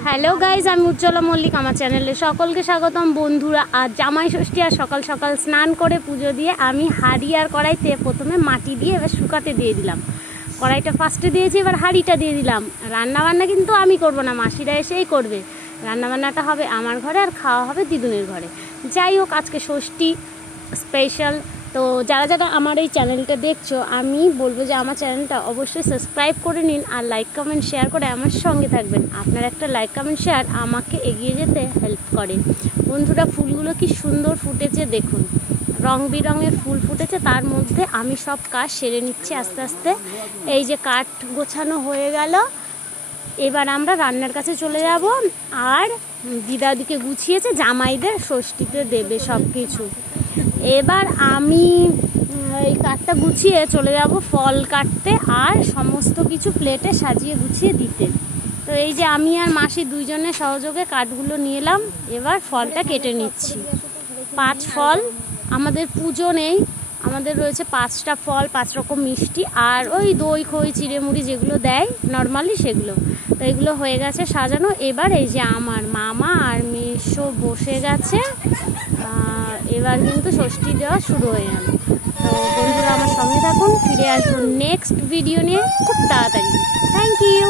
Hello guys, আমি উজ্জ্বলা মল্লিক। আমার চ্যানেলে সকলকে স্বাগতম। বন্ধুরা, আজ জামাই ষষ্ঠী, আর সকাল সকাল স্নান করে পুজো দিয়ে আমি হাঁড়ি আর কড়াইতে প্রথমে মাটি দিয়ে এবার শুকাতে দিয়ে দিলাম। কড়াইটা ফার্স্টে দিয়েছি, এবার হাঁড়িটা দিয়ে দিলাম। রান্নাবান্না কিন্তু আমি করব না, মাসিরা এসেই করবে। রান্নাবান্নাটা হবে আমার ঘরে আর খাওয়া হবে দিদুনের ঘরে। যাই হোক, আজকে ষষ্ঠী স্পেশাল। তো যারা যারা আমার এই চ্যানেলটা দেখছো, আমি বলবো যে আমার চ্যানেলটা অবশ্যই সাবস্ক্রাইব করে নিন আর লাইক কমেন্ট শেয়ার করে আমার সঙ্গে থাকবেন। আপনার একটা লাইক কমেন্ট শেয়ার আমাকে এগিয়ে যেতে হেল্প করে। বন্ধুরা, ফুলগুলো কি সুন্দর ফুটেছে দেখুন, রং বেরঙের ফুল ফুটেছে। তার মধ্যে আমি সব কাজ সেরে নিচ্ছি আস্তে আস্তে। এই যে কাঠ গোছানো হয়ে গেল, এবার আমরা রান্নার কাছে চলে যাব। আর দিদাদিকে গুছিয়েছে, জামাইদের ষষ্ঠীতে দেবে সব কিছু। এবার আমি এই কাঠটা গুছিয়ে চলে যাব ফল কাটতে আর সমস্ত কিছু প্লেটে সাজিয়ে গুছিয়ে দিতে। তো এই যে আমি আর মাসি দুইজনে সহযোগে কাঠগুলো নিয়ে এলাম। এবার ফলটা কেটে নিচ্ছি। 5 ফল, আমাদের পুজো নেই, আমাদের রয়েছে 5টা ফল, 5 রকম মিষ্টি আর ওই দই খই চিড়ে মুড়ি যেগুলো দেয় নর্মালি সেগুলো। তো এগুলো হয়ে গেছে সাজানো। এবার এই যে আমার মামা আর মেসো বসে গেছে। এবার কিন্তু ষষ্ঠী দেওয়া শুরু হয়ে গেল। তো বন্ধুরা, আমার সঙ্গে থাকুন, ফিরে আসবো নেক্সট ভিডিও নিয়ে খুব তাড়াতাড়ি। Thank you.